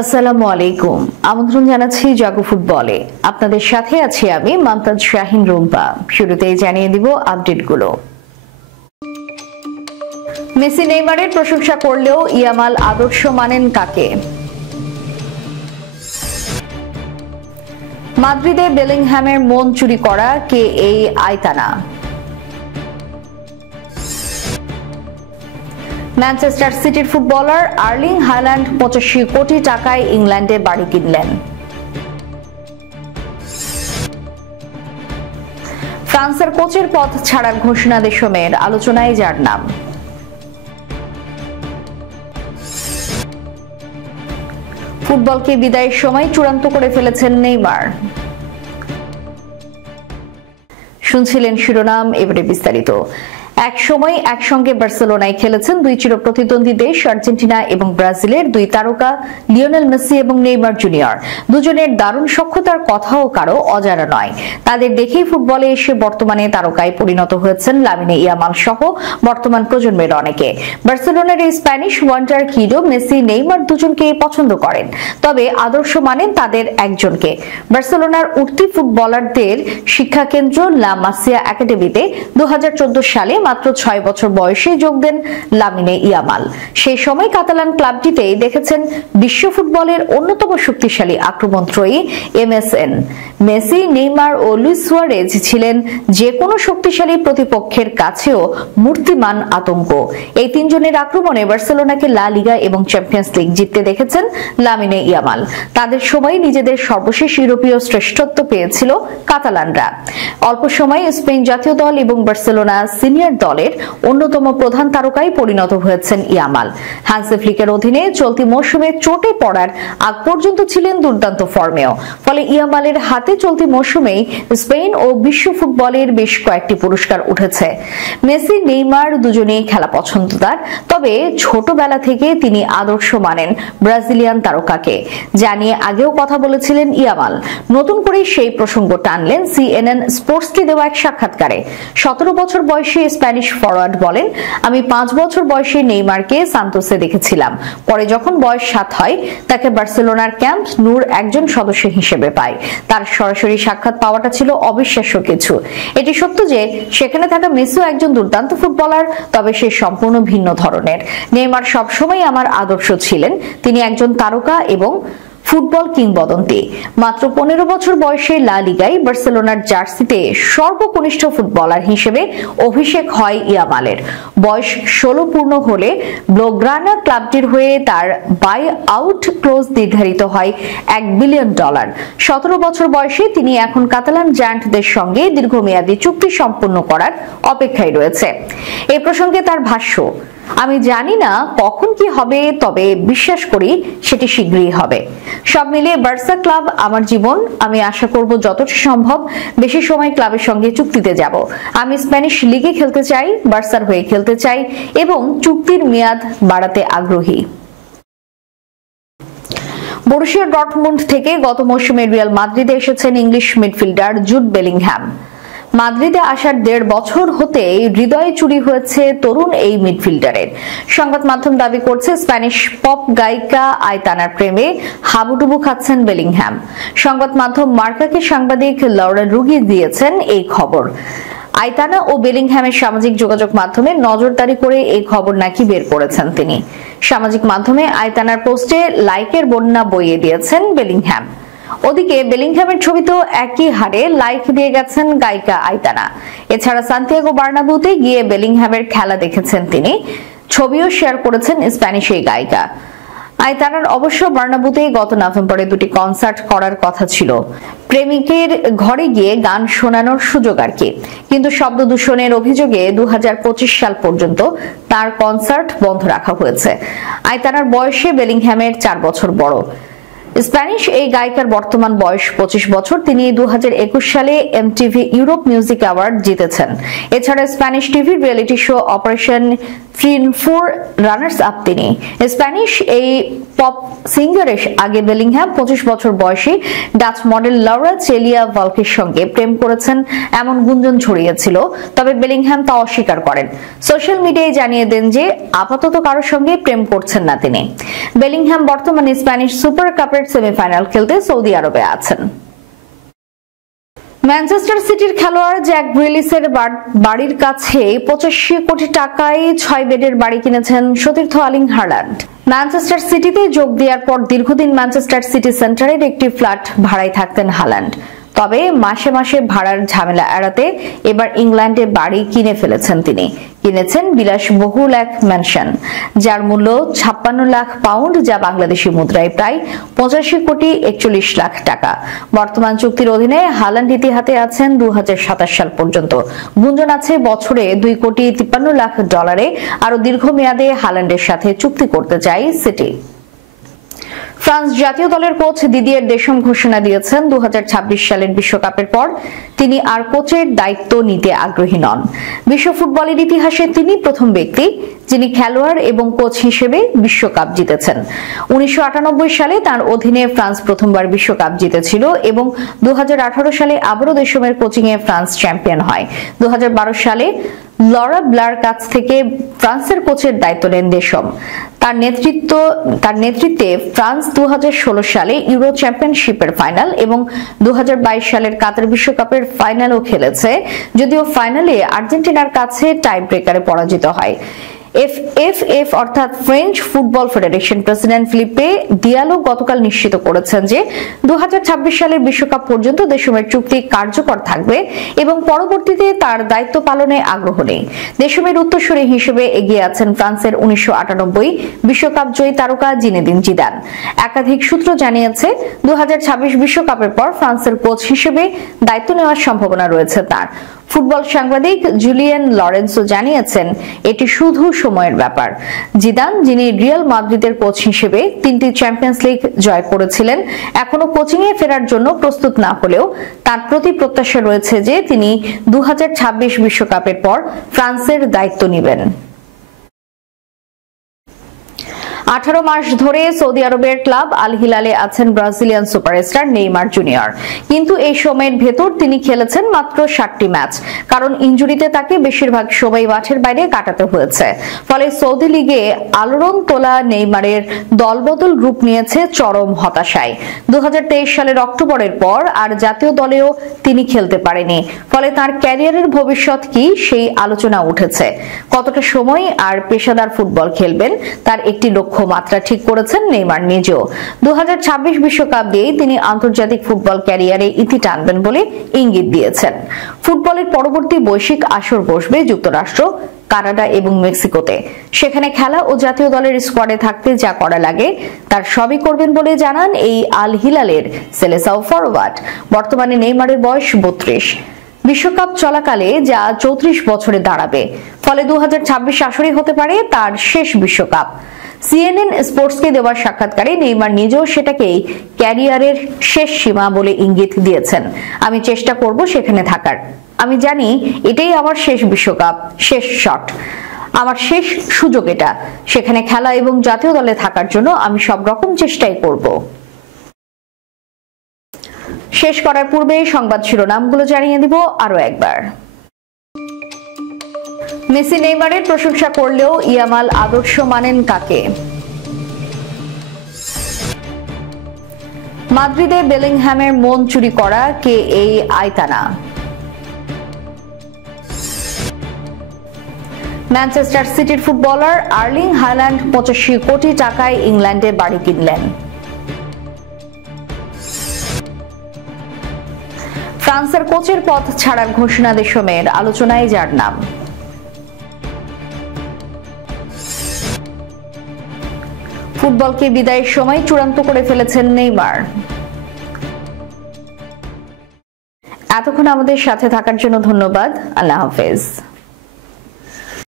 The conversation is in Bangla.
আসসালামু আলাইকুম। আমন্ত্রণ জানাচ্ছি জাগো ফুটবলে। আপনাদের সাথে আছি আমি মমতাজ শাহিন রুম্পা। শুরুতেই জানিয়ে দিব আপডেটগুলো। মেসি নেইমারের প্রশংসা করলেও ইয়ামাল আদর্শ মানেন কাকে? মাদ্রিদে বেলিংহ্যামের মন চুরি করা কে এই আইতানা? ম্যানচেস্টার সিটির ফুটবলার আর্লিং হাইল্যান্ড 85 কোটি টাকায় ইংল্যান্ডে বাড়ি কিনলেন। ফ্রান্সের কোচের পদ ছাড়ার ঘোষণা দেশমের, আলোচনায় যার নাম। ফুটবলকে বিদায়ের সময় চূড়ান্ত করে ফেলেছেন নেইমার। শুনছিলেন শিরোনাম, এবারে বিস্তারিত। এক সময় একসঙ্গে বার্সেলোনায় খেলেছেন দুই চিরপ্রতিদ্বন্দ্বী দেশ আর্জেন্টিনা এবং ব্রাজিলের দুই তারকা লিওনেল মেসি এবং নেইমার জুনিয়র। দুজনের দারুণ সখ্যতার কথাও কারো অজানা নয়। তাদের দেখেই ফুটবলে এসে বর্তমানে তারকায় পরিণত হয়েছেন লামিনে ইয়ামাল সহ বর্তমান প্রজন্মের অনেকে। বার্সেলোনার এই Spanish wonder kiddo Messi Neymar দুজনকে পছন্দ করেন, তবে আদর্শ মানেন তাদের একজনকে। বার্সেলোনার উঠতি ফুটবলারদের শিক্ষা কেন্দ্র লা মাসিয়া একাডেমিতে 2014 সালে মাত্র 6 বছর বয়সে যোগ দেন লামিনে ইয়ামাল। সেই সময় কাতালান ক্লাবটিতে দেখেছেন বিশ্ব ফুটবলের অন্যতম শক্তিশালী আক্রমণত্রয়ী এমএসএন। মেসি, নেইমার ও লুইস সুয়ারেজ ছিলেন যে কোনো শক্তিশালী প্রতিপক্ষের কাছেও মূর্তিমান আতঙ্ক। এই তিনজনের আক্রমণে বার্সেলোনাকে লা লিগা এবং চ্যাম্পিয়ন্স লিগ জিততে দেখেছেন লামিনে ইয়ামাল। তাদের সময় নিজেদের সর্বশেষ ইউরোপীয় শ্রেষ্ঠত্ব পেয়েছিল কাতালানরা। অল্প সময়ে স্পেন জাতীয় দল এবং বার্সেলোনা সিনিয়র দলের অন্যতম প্রধান তারকায় পরিণত হয়েছেন ইয়ামাল। হান্সি ফ্লিকের অধীনে চলতি মৌসুমে চোটে পড়ার আগ পর্যন্ত ছিলেন দুর্দান্ত ফর্মেও। ফলে ইয়ামালের হাতে চলতি মৌসুমেই স্পেন ও বিশ্ব ফুটবলের বেশ কয়েকটি পুরস্কার উঠেছে। মেসি, নেইমার দুজনেই খেলা পছন্দ তার, তবে ছোটবেলা থেকে তিনি আদর্শ মানেন ব্রাজিলিয়ান তারকাকে, যা নিয়ে আগেও কথা বলেছিলেন ইয়ামাল। নতুন করে সেই প্রসঙ্গ টানলেন সিএনএন স্পোর্টসকে দেওয়া এক সাক্ষাৎকারে। 17 বছর বয়সে স্প্যানিশ ফরওয়ার্ড বলেন, আমি 5 বছর বয়সে নেইমারকে সান্তোসে দেখেছিলাম। পরে যখন বয়স 7 হয়, তাকে বার্সেলোনার ক্যাম্প নূর একজন সদস্য হিসেবে পাই। তার সরাসরি সাক্ষাৎ পাওয়াটা ছিল অবিশ্বাস্য কিছু। এটি সত্য যে সেখানে থাকা মেসিও একজন দুর্দান্ত ফুটবলার, তবে সে সম্পূর্ণ ভিন্ন ধরনের। নেইমার সবসময় আমার আদর্শ ছিলেন। তিনি একজন তারকা এবং ফুটবল কিংবদন্তি। মাত্র 15 বছর বয়সে লা লিগায় বার্সেলোনার জার্সিতে সর্বকনিষ্ঠ ফুটবলার হিসেবে অভিষেক হয় ইয়ামালের। বয়স 16 পূর্ণ হলে ব্লগ্রানা ক্লাবটির হয়ে তার বাই আউট ক্লোজ নির্ধারিত হয় $1 বিলিয়ন। 17 বছর বয়সে তিনি এখন কাতালান জায়ান্টদের সঙ্গে দীর্ঘমেয়াদী চুক্তি সম্পন্ন করার অপেক্ষায় রয়েছে। এই প্রসঙ্গে তার ভাষ্য, আমি জানি না কখন কি হবে, তবে বিশ্বাস করি সেটি শীঘ্রই হবে। সব মিলিয়ে বার্সা ক্লাব আমার জীবন। আমি আশা করব যতটা সম্ভব বেশি সময় ক্লাবের সঙ্গে চুক্তিতে যাব। আমি স্প্যানিশ লিগে খেলতে চাই, বার্সার হয়ে খেলতে চাই এবং চুক্তির মেয়াদ বাড়াতে আগ্রহী। বরুসিয়া ডর্টমুন্ড থেকে গত মৌসুমে রিয়াল মাদ্রিদে এসেছেন ইংলিশ মিডফিল্ডার জুড বেলিংহ্যাম। মাদ্রিদে আসার 1.5 বছর হতে হৃদয়ে চুরি হয়েছে তরুণ এই মিডফিল্ডারের। সংবাদ মাধ্যম দাবি করছে স্প্যানিশ পপ গায়িকা আইতানার প্রেমে হাবুডুবু খাচ্ছেন বেলিংহ্যাম। সংবাদ মাধ্যম মার্কাকে সাংবাদিক লরা রুগি দিয়েছেন এই খবর। আইতানা ও বেলিংহ্যামের সামাজিক যোগাযোগ মাধ্যমে নজরদারি করে এই খবর নাকি বের করেছেন তিনি। সামাজিক মাধ্যমে আইতানার পোস্টে লাইকের বন্যা বইয়ে দিয়েছেন বেলিংহ্যাম। ওদিকে বেলিংহ্যামের ছবিতেও একই হারে লাইক দিয়ে গেছেন গায়িকা আইতানা। এছাড়া সান্তিয়াগো বার্নাব্যুতে গিয়ে বেলিংহ্যামের খেলা দেখেছেন তিনি। ছবিও শেয়ার করেছেন স্প্যানিশ এই গায়িকা। আইতানার অবশ্য বার্নাব্যুতে গত নভেম্বরে 2টি কনসার্ট করার কথা ছিল, প্রেমিকের ঘরে গিয়ে গান শোনানোর সুযোগ আর কি। কিন্তু শব্দ দূষণের অভিযোগে 2025 সাল পর্যন্ত তার কনসার্ট বন্ধ রাখা হয়েছে। আইতানার বয়সে বেলিংহ্যামের 4 বছর বড়। স্প্যানিশ এই গায়িকার বর্তমান বয়স 25 বছর। তিনি 2021 সালে এমটিভি ইউরোপ মিউজিক অ্যাওয়ার্ড জিতেছেন। এছাড়া Spanish TV reality show operation Triunfo runners up তিনি। স্প্যানিশ এই পপ সিঙ্গারের আগে বেলিংহ্যাম 25 বছর বয়সী ডাচ মডেল লরা চেলিয়া ভালকের সঙ্গে প্রেম করেছেন এমন গুঞ্জন ছড়িয়েছিল, তবে বেলিংহ্যাম তা অস্বীকার করেন। সোশ্যাল মিডিয়ায় জানিয়ে দেন যে আপাতত কারোর সঙ্গে প্রেম করছেন না তিনি। বেলিংহ্যাম বর্তমানে স্প্যানিশ সুপার কাপের সেমিফাইনাল খেলতে সৌদি আরবে আছেন। ম্যানচেস্টার সিটির খেলোয়াড় জ্যাক গ্রিলিসের বাড়ির কাছে 85 কোটি টাকায় 6 বেডের বাড়ি কিনেছেন সতীর্থ আর্লিং হাল্যান্ড। ম্যানচেস্টার সিটিতে যোগ দেওয়ার পর দীর্ঘদিন ম্যানচেস্টার সিটি সেন্টারের একটি ফ্ল্যাট ভাড়ায় থাকতেন হাল্যান্ড। তবে মাসে মাসে ভাড়ার ঝামেলা এড়াতে এবার ইংল্যান্ডে বাড়ি কিনে ফেলেছেন তিনি। কিনেছেন বিলাসবহুল এক ম্যানশন, যার মূল্য 56 লাখ পাউন্ড, যা বাংলাদেশি মুদ্রায় প্রায় 85 কোটি 41 লাখ টাকা। বর্তমান চুক্তির অধীনে হাল্যান্ড ইতিহাতে আছেন 2027 সাল পর্যন্ত। গুঞ্জন আছে বছরে 2 কোটি 53 লাখ ডলারে আরো দীর্ঘমেয়াদে হাল্যান্ডের সাথে চুক্তি করতে চায় সিটি। ফ্রান্স জাতীয় দলের কোচ দিদিয়ের দেশম ঘোষণা দিয়েছেন 2026 সালের বিশ্বকাপের পর তিনি আর কোচের দায়িত্ব নিতে আগ্রহী নন। বিশ্ব ফুটবলের ইতিহাসে তিনি প্রথম ব্যক্তি যিনি খেলোয়াড় এবং কোচ হিসেবে বিশ্বকাপ জিতেছেন। 1998 সালে তার অধীনে ফ্রান্স প্রথমবার বিশ্বকাপ জিতেছিল এবং 2018 সালে আবারও দেশমের কোচিংয়ে ফ্রান্স চ্যাম্পিয়ন হয়। 2012 সালে লরা ব্লার কাছ থেকে ফ্রান্সের কোচের দায়িত্ব নেন দেশম। তার নেতৃত্বে ফ্রান্স 2016 সালে ইউরো চ্যাম্পিয়নশিপের ফাইনাল এবং 2022 সালের কাতার বিশ্বকাপের ফাইনালও খেলেছে, যদিও ফাইনালে আর্জেন্টিনার কাছে টাই ব্রেকারে পরাজিত হয়। এফএফএফ অর্থাৎ French football federation president Philippe Diallo গতকাল নিশ্চিত করেছেন যে 2026 সালের বিশ্বকাপ পর্যন্ত দেশমের চুক্তি কার্যকর থাকবে এবং পরবর্তীতে তার দায়িত্ব পালনে আগ্রহ নেই। দেশমের উত্তরসূরি হিসেবে এগিয়ে আছেন ফ্রান্সের 1998 বিশ্বকাপ জয়ী তারকা জিনেদিন জিদান। একাধিক সূত্র জানিয়েছে 2026 বিশ্বকাপের পর ফ্রান্সের কোচ হিসেবে দায়িত্ব নেওয়ার সম্ভাবনা রয়েছে তার। ফুটবল সাংবাদিক জুলিয়েন লরেন্সো জানিয়েছেন এটি শুধু সময়ের ব্যাপার। জিদান, যিনি রিয়াল মাদ্রিদের কোচ হিসেবে 3টি চ্যাম্পিয়ন্স লিগ জয় করেছিলেন, এখনো কোচিংয়ে ফেরার জন্য প্রস্তুত না হলেও তার প্রতি প্রত্যাশা রয়েছে যে তিনি 2026 বিশ্বকাপের পর ফ্রান্সের দায়িত্ব নেবেন। 18 মাস ধরে সৌদি আরবের ক্লাব আল হিলালে আছেন ব্রাজিলিয়ান সুপারস্টার নেইমার জুনিয়র, কিন্তু এই সময়ের ভেতর তিনি খেলেছেন মাত্র 60টি ম্যাচ, কারণ ইনজুরিতে তাকে বেশিরভাগ সময় মাঠের বাইরে কাটাতে হয়েছে। ফলে সৌদি লিগে আলোড়ন তোলা নেইমারের দলবদল রূপ নিয়েছে চরম হতাশায়। 2023 সালের অক্টোবরের পর আর জাতীয় দলেও তিনি খেলতে পারেনি, ফলে তার ক্যারিয়ারের ভবিষ্যৎ কি সেই আলোচনা উঠেছে। কতটা সময় আর পেশাদার ফুটবল খেলবেন তার একটি লক্ষ্য মাত্রা ঠিক করেছেন নেইমার নিজেও। 2026 বিশ্বকাপ দিয়েই তিনি আন্তর্জাতিক ফুটবল ক্যারিয়ারে ইতি টানবেন বলে ইঙ্গিত দিয়েছেন। ফুটবলের পরবর্তী বৈশ্বিক আসর বসবে যুক্তরাষ্ট্র, কানাডা এবং মেক্সিকোতে। সেখানে খেলা ও জাতীয় দলের স্কোয়াডে থাকতে যা করা লাগে তার সবই করবেন বলে জানান এই আল হিলালের সেলেসাও ফরওয়ার্ড। বর্তমানে নেইমারের বয়স 32। বিশ্বকাপ চলাকালে যা 34 বছরে দাঁড়াবে, ফলে 2026 আসরেই হতে পারে তার শেষ বিশ্বকাপ। সিএনএন স্পোর্টসকে দেওয়া সাক্ষাৎকারে নেইমার নিজেও সেটাকেই ক্যারিয়ারের শেষ সীমা বলে ইঙ্গিত দিয়েছেন। আমি চেষ্টা করব সেখানে থাকার। আমি জানি এটাই আমার শেষ বিশ্বকাপ, শেষ শট, আমার শেষ সুযোগ এটা। সেখানে খেলা এবং জাতীয় দলে থাকার জন্য আমি সব রকম চেষ্টাই করব। শেষ করার পূর্বে সংবাদ শিরোনামগুলো জানিয়ে দিব আরো একবার। মেসি নেইমারের প্রশংসা করলেও ইয়ামাল আদর্শ মানেন কাকে? মাদ্রিদে বেলিংহ্যামের মন চুরি করা কে এই আয়তানা? ম্যানচেস্টার সিটির ফুটবলার আর্লিং হাল্যান্ড 85 কোটি টাকায় ইংল্যান্ডে বাড়ি কিনলেন। ফ্রান্সের কোচের পদ ছাড়ার ঘোষণা দেশমের, আলোচনায় যার নাম। ফুটবলকে বিদায়ের সময় চূড়ান্ত করে ফেলেছেন নেইমার। এতক্ষণ আমাদের সাথে থাকার জন্য ধন্যবাদ। আল্লাহ হাফেজ।